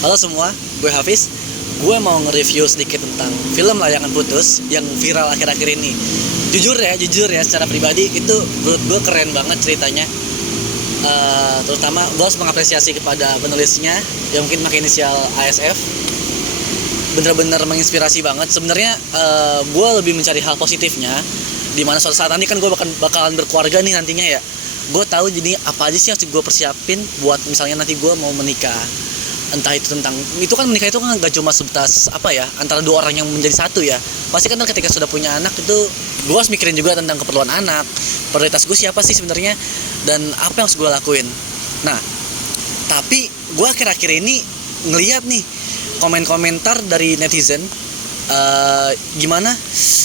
Halo semua, gue Hafiz. Gue mau nge-review sedikit tentang film Layangan Putus yang viral akhir-akhir ini. Jujur ya, secara pribadi itu menurut gue keren banget ceritanya. Terutama gue harus mengapresiasi kepada penulisnya yang mungkin pakai inisial ASF. Bener-bener menginspirasi banget. Sebenarnya gue lebih mencari hal positifnya. Dimana suatu saat nanti kan gue bakalan berkeluarga nih nantinya ya. Gue tahu jadi apa aja sih yang harus gue persiapin buat misalnya nanti gue mau menikah. Entah itu tentang itu kan menikah itu kan gak cuma sebatas apa ya antara dua orang yang menjadi satu ya, pasti kan ketika sudah punya anak itu gue harus mikirin juga tentang keperluan anak, prioritas gue siapa sih sebenarnya dan apa yang harus gue lakuin. Nah tapi gue akhir-akhir ini ngelihat nih komentar dari netizen, gimana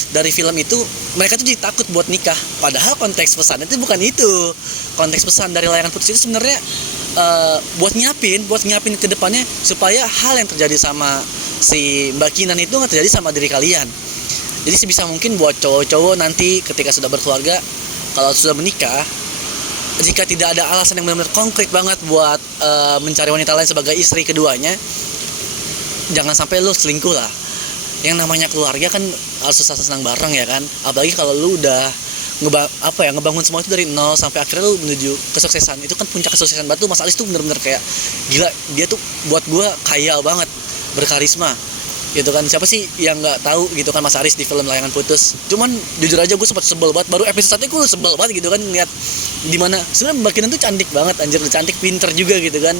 dari film itu mereka tuh jadi takut buat nikah, padahal konteks pesan itu bukan itu. Konteks pesan dari Layangan Putus itu sebenarnya buat nyiapin ke depannya supaya hal yang terjadi sama si Mbak Kinan itu nggak terjadi sama diri kalian. Jadi sebisa mungkin buat cowok-cowok nanti ketika sudah berkeluarga, kalau sudah menikah, jika tidak ada alasan yang benar-benar konkret banget buat mencari wanita lain sebagai istri keduanya, jangan sampai lu selingkuh lah. Yang namanya keluarga kan harus susah senang bareng ya kan, apalagi kalau lu udah ngebangun semua itu dari nol sampai akhirnya lu menuju kesuksesan. Itu kan puncak kesuksesan batu. Mas Alis tuh bener-bener kayak gila, dia tuh buat gue kaya banget, berkarisma gitu kan. Siapa sih yang nggak tahu gitu kan Mas Aris di film Layangan Putus. Cuman jujur aja gue sempat sebel banget, baru episode 1 gue sebel banget gitu kan ngeliat dimana sebenarnya Mbak Kinan tuh cantik banget, anjir, cantik, pinter juga gitu kan.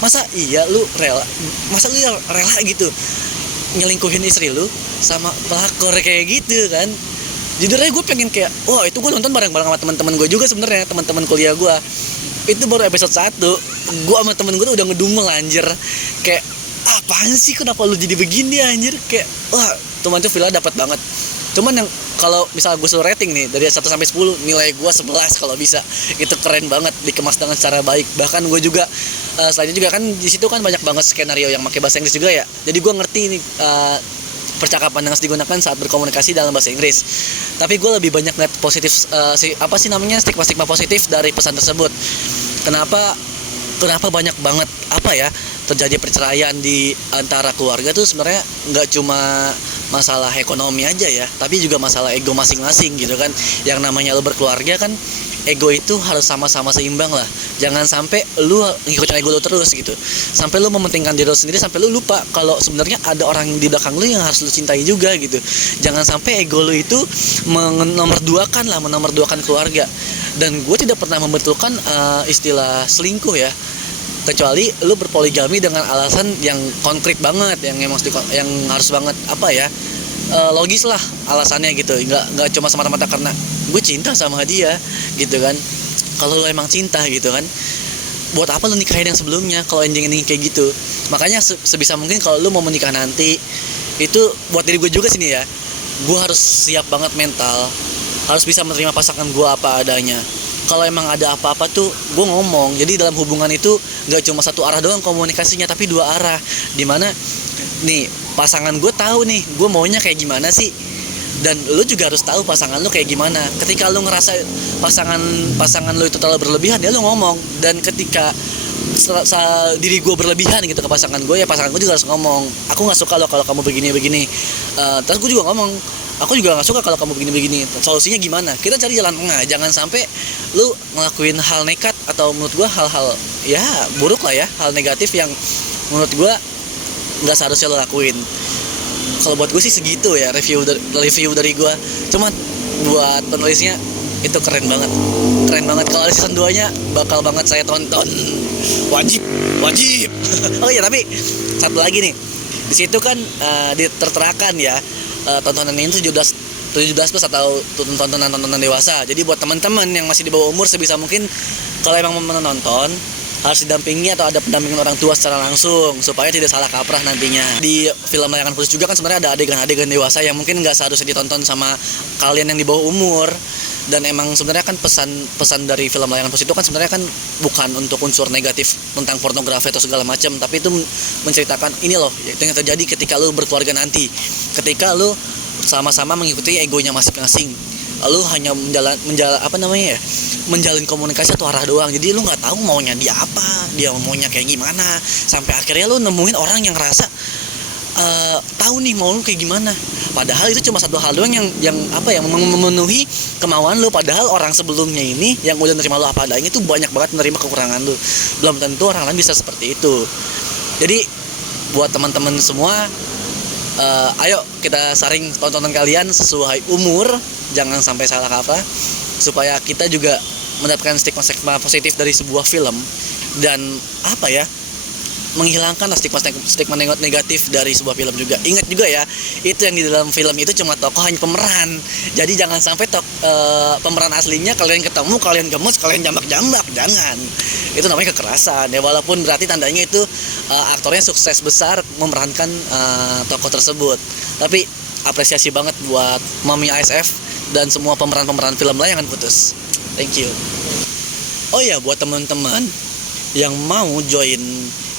Masa lu rela gitu nyelingkuhin istri lu sama pelakor kayak gitu kan. Jujur aja gue pengen kayak, wah itu gue nonton bareng-bareng sama teman-teman gue juga sebenarnya, teman-teman kuliah gue. Itu baru episode 1, gue sama temen gue tuh udah ngedumel anjir. Kayak, apaan sih, kenapa lu jadi begini anjir? Kayak, wah teman tuh villa dapat banget. Cuman yang kalau misalnya gue suruh rating nih dari 1 sampai 10, nilai gue 11 kalau bisa. Itu keren banget, dikemas dengan cara baik. Bahkan gue juga selain juga kan di situ kan banyak banget skenario yang pakai bahasa Inggris juga ya. Jadi gue ngerti nih percakapan yang harus digunakan saat berkomunikasi dalam bahasa Inggris. Tapi gue lebih banyak lihat positif, stigma positif dari pesan tersebut. Kenapa banyak banget terjadi perceraian di antara keluarga tuh sebenarnya nggak cuma masalah ekonomi aja ya, tapi juga masalah ego masing-masing gitu kan. Yang namanya lo berkeluarga kan, ego itu harus sama-sama seimbang lah. Jangan sampai lu ngikutin ego lu terus gitu, sampai lu mementingkan diri lu sendiri, sampai lu lupa kalau sebenarnya ada orang di belakang lu yang harus lu cintai juga gitu. Jangan sampai ego lu itu menomorduakan keluarga. Dan gue tidak pernah membetulkan istilah selingkuh ya, kecuali lu berpoligami dengan alasan yang konkret banget, yang harus banget logis lah alasannya gitu. Nggak cuma semata-mata karena gue cinta sama dia gitu kan. Kalau lu emang cinta gitu kan, buat apa lu nikahin yang sebelumnya kalau ending kayak gitu. Makanya sebisa mungkin kalau lu mau menikah nanti, itu buat diri gue juga sini ya, gue harus siap banget mental, harus bisa menerima pasangan gue apa adanya. Kalau emang ada apa-apa tuh gue ngomong. Jadi dalam hubungan itu gak cuma satu arah doang komunikasinya, tapi dua arah. Dimana nih pasangan gue tahu nih gue maunya kayak gimana sih, dan lu juga harus tahu pasangan lu kayak gimana. Ketika lu ngerasa pasangan lu itu terlalu berlebihan, ya lu ngomong. Dan ketika diri gue berlebihan gitu ke pasangan gue, ya pasangan gue juga harus ngomong, aku nggak suka lo kalau kamu begini. Terus gue juga ngomong, aku juga nggak suka kalau kamu begini. Solusinya gimana? Kita cari jalan tengah. Jangan sampai lu ngelakuin hal nekat atau menurut gue hal-hal ya buruk lah ya, hal negatif yang menurut gue nggak seharusnya lo lakuin. Kalau buat gue sih segitu ya review dari gue. Cuman buat penulisnya itu keren banget. Kalau ada season 2-nya bakal banget saya tonton. Wajib. Oh iya, tapi satu lagi nih. Di situ kan terterakan ya, tontonan ini 17 plus atau tontonan dewasa. Jadi buat teman-teman yang masih di bawah umur, sebisa mungkin kalau emang mau menonton harus didampingi atau ada pendampingan orang tua secara langsung supaya tidak salah kaprah nantinya. Di film Layangan Putus juga kan sebenarnya ada adegan-adegan dewasa yang mungkin nggak seharusnya ditonton sama kalian yang di bawah umur. Dan emang sebenarnya kan pesan dari film Layangan Putus itu kan sebenarnya kan bukan untuk unsur negatif tentang pornografi atau segala macam, tapi itu menceritakan ini loh itu yang terjadi ketika lu berkeluarga nanti, ketika lu sama-sama mengikuti egonya masing-masing. lu hanya menjalin komunikasi satu arah doang. Jadi lu nggak tahu maunya dia apa, dia maunya kayak gimana, sampai akhirnya lu nemuin orang yang ngerasa tahu nih mau lu kayak gimana. Padahal itu cuma satu hal doang yang memenuhi kemauan lu. Padahal orang sebelumnya ini yang udah nerima lu apa adanya itu banyak banget menerima kekurangan lu. Belum tentu orang lain bisa seperti itu. Jadi buat teman-teman semua, ayo kita saring tontonan kalian sesuai umur, jangan sampai salah kaprah, supaya kita juga mendapatkan stigma positif dari sebuah film dan menghilangkan stigma negatif dari sebuah film juga. Ingat juga ya, itu yang di dalam film itu cuma tokoh, hanya pemeran. Jadi jangan sampai pemeran aslinya kalian ketemu, kalian gemes, kalian jambak-jambak, jangan. Itu namanya kekerasan ya, walaupun berarti tandanya itu aktornya sukses besar memerankan tokoh tersebut. Tapi apresiasi banget buat Mami ASF dan semua pemeran-pemeran film layangan putus. Thank you. Oh ya, buat teman-teman yang mau join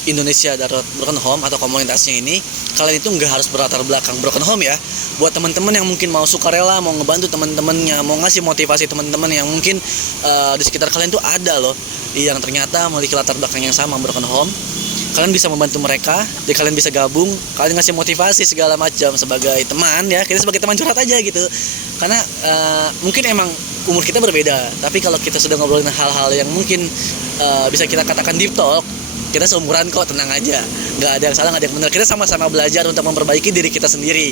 Indonesia Darurat Broken Home atau komunitasnya ini, kalian itu nggak harus berlatar belakang broken home ya. Buat teman-teman yang mungkin mau sukarela, mau ngebantu teman-temannya, mau ngasih motivasi teman-teman yang mungkin di sekitar kalian tuh ada loh yang ternyata memiliki latar belakang yang sama broken home, kalian bisa membantu mereka. Jadi kalian bisa gabung, kalian ngasih motivasi segala macam sebagai teman ya. Kita sebagai teman curhat aja gitu. Karena mungkin emang umur kita berbeda, tapi kalau kita sudah ngobrolin hal-hal yang mungkin bisa kita katakan deep talk, kita seumuran kok, tenang aja, nggak ada yang salah, nggak ada yang benar. Kita sama-sama belajar untuk memperbaiki diri kita sendiri.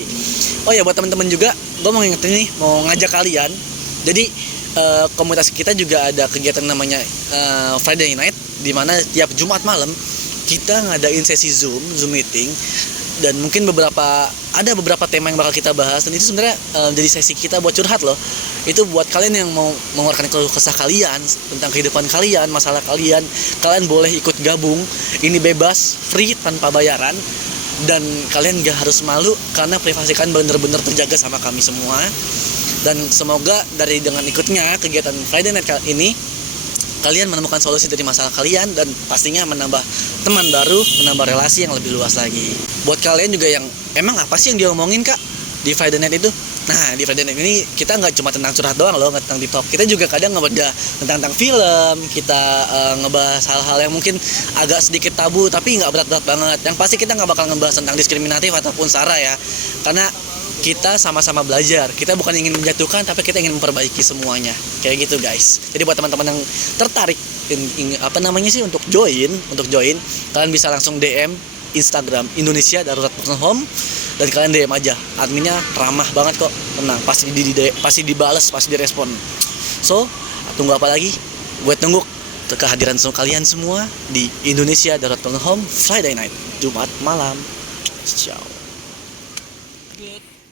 Oh ya, buat teman-teman juga, gue mau ngingetin nih, mau ngajak kalian. Jadi komunitas kita juga ada kegiatan namanya Friday Night, di mana tiap Jumat malam kita ngadain sesi Zoom meeting, dan mungkin ada beberapa tema yang bakal kita bahas, dan itu sebenarnya jadi sesi kita buat curhat loh. Itu buat kalian yang mau mengeluarkan keluh kesah kalian tentang kehidupan kalian, masalah kalian boleh ikut gabung. Ini bebas, free, tanpa bayaran, dan kalian gak harus malu karena privasi kalian benar-benar terjaga sama kami semua. Dan semoga dengan ikutnya kegiatan Friday Night kali ini, kalian menemukan solusi dari masalah kalian, dan pastinya menambah teman baru, menambah relasi yang lebih luas lagi. Buat kalian juga yang emang apa sih yang dia ngomongin kak di Friday Night itu? Nah, di Friday Night ini kita nggak cuma tentang curhat doang loh, nggak tentang deep talk. Kita juga kadang ngebedah tentang film, kita ngebahas hal-hal yang mungkin agak sedikit tabu, tapi nggak berat-berat banget. Yang pasti kita nggak bakal ngebahas tentang diskriminatif ataupun sara ya, karena kita sama-sama belajar. Kita bukan ingin menjatuhkan, tapi kita ingin memperbaiki semuanya. Kayak gitu guys. Jadi buat teman-teman yang tertarik untuk join, kalian bisa langsung DM Instagram Indonesia Darurat Broken Home, dan kalian DM aja. Adminnya ramah banget kok, tenang, pasti dibales, pasti direspon. So, tunggu apa lagi? Gue tunggu kehadiran kalian semua di Indonesia Darurat Broken Home Friday Night, Jumat malam. Ciao. Good.